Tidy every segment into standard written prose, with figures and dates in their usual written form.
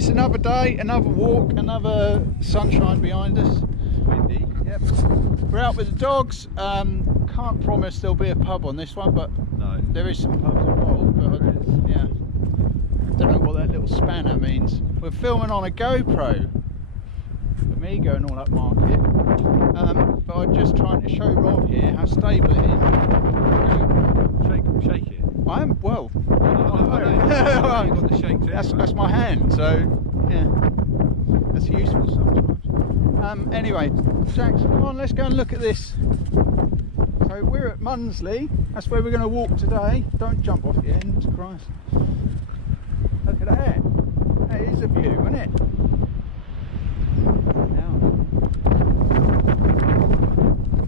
It's another day, another walk, another sunshine behind us. Windy. Yep. We're out with the dogs. Can't promise there'll be a pub on this one, but No. there is some pubs involved. But yeah, don't know what that little spanner means. We're filming on a GoPro. For me, going all up market. But I'm just trying to show Rob here how stable it is. Shake it. I am well. I know. You've got the shake too. That's my hand, so yeah, that's useful sometimes. Anyway, Jackson, come on, let's go and look at this. So we're at Mundesley. That's where we're going to walk today. Don't jump off the end, Christ. Look at that. That is a view, isn't it?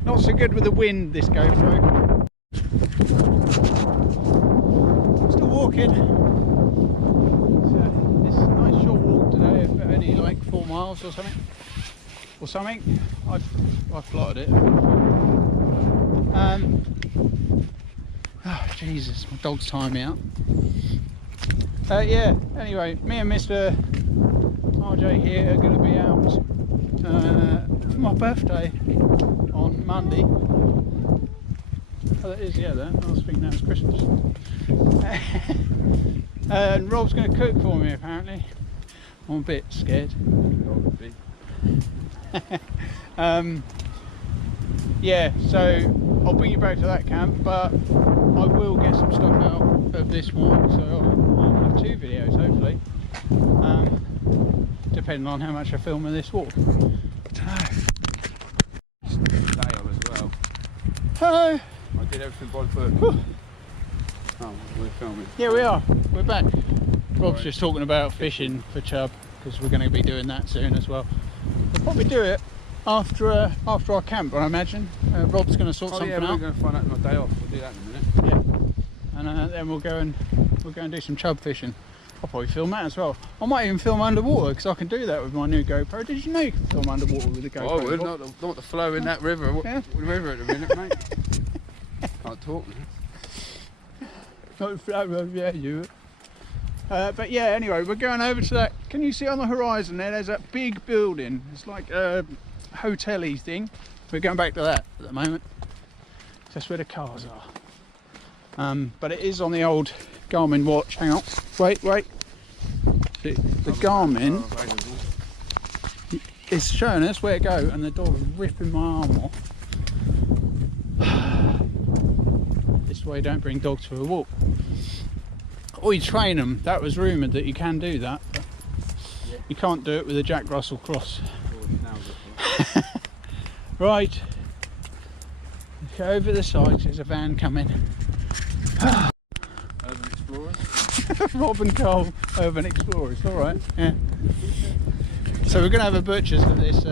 Not so good with the wind, this GoPro. Still walking. It's a nice short walk today, only like 4 miles or something. I've plotted it. Oh Jesus, my dog's tying me out. Yeah, anyway, me and Mr. RJ here are going to be out for my birthday on Monday. Oh, that is, yeah, that. I was thinking that was Christmas. And Rob's going to cook for me, apparently. I'm a bit scared. Yeah, so I'll bring you back to that camp, but I will get some stuff out of this walk, so I'll have 2 videos, hopefully. Depending on how much I film of this walk. I don't know. Day on as well. Hello! I did everything by foot. Oh, we're filming. Yeah, we are. We're back. Rob's just talking about fishing for chub, because we're going to be doing that soon as well. We'll probably do it after our camp, I imagine. Rob's going to sort something out. We're going to find out my day off. We'll do that in a minute. Yeah. And then we'll go and do some chub fishing. I'll probably film that as well. I might even film underwater, because I can do that with my new GoPro. Did you know you can film underwater with a GoPro? Oh, I would. Not the flow in that river. Yeah. The river at the minute, mate. Can't talk now. Not flat road, yeah, you. But yeah, anyway, we're going over to that. Can you see on the horizon there? There's that big building. It's like a hotel-y thing. We're going back to that at the moment. That's where the cars are. But it is on the old Garmin watch. Hang on. Wait. The Garmin is showing us where to go, and the dog's ripping my arm off. This is why you don't bring dogs for a walk. Or you train them. That was rumoured that you can do that, but you can't do it with a Jack Russell cross. Right. Go over the side. There's a van coming. Urban Explorers. Rob and Cole, Urban Explorers. All right. Yeah. So we're going to have a butcher's at this.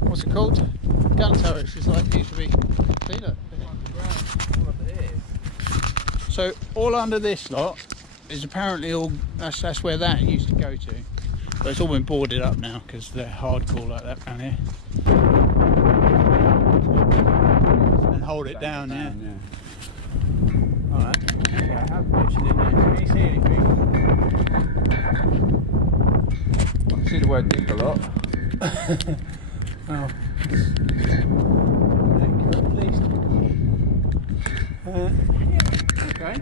What's it called? Gun turrets. It's like it used to be. See that? So all under this lot is apparently all. That's where that used to go to. But it's all been boarded up now because they're hardcore like that down here. And hold it down, yeah. Alright. Yeah, I have butchered in there. Can you see anything? I see the word dick a lot. Oh. At least. Okay.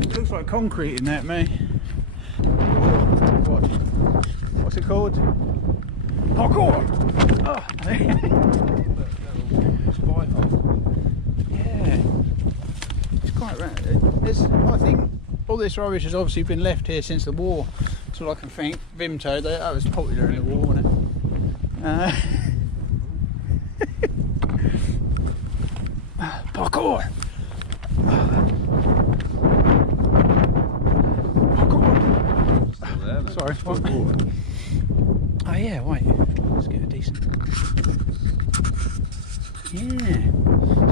It looks like concrete in that, mate. What's it called? Parkour! Oh. Yeah. It's quite right. I think all this rubbish has obviously been left here since the war. That's all I can think. Vimto, that was popular in the war, wasn't it? Parkour! Sorry. What? Oh yeah, wait. Let's get a decent. Yeah.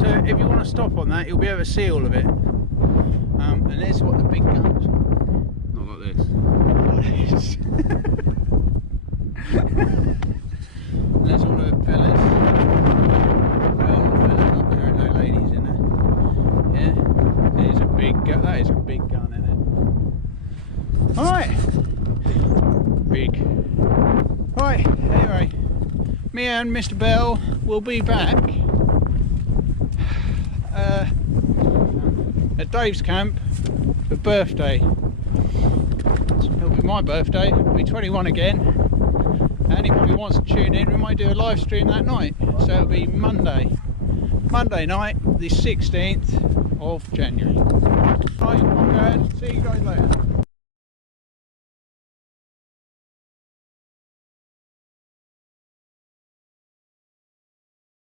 So if you want to stop on that, you'll be able to see all of it. And there's what the big guns are. Not like this. Like this. And there's all the pillars. Well, there are no ladies in there. Yeah. There's a big gun. That is a big gun, isn't it? Alright. big. Right, anyway, me and Mr. Bell will be back at Dave's camp for birthday. It'll be my birthday, I'll be 21 again. Anybody who wants to tune in, we might do a live stream that night. So it'll be Monday night, the 16th of January. Right, I'm going. See you guys later.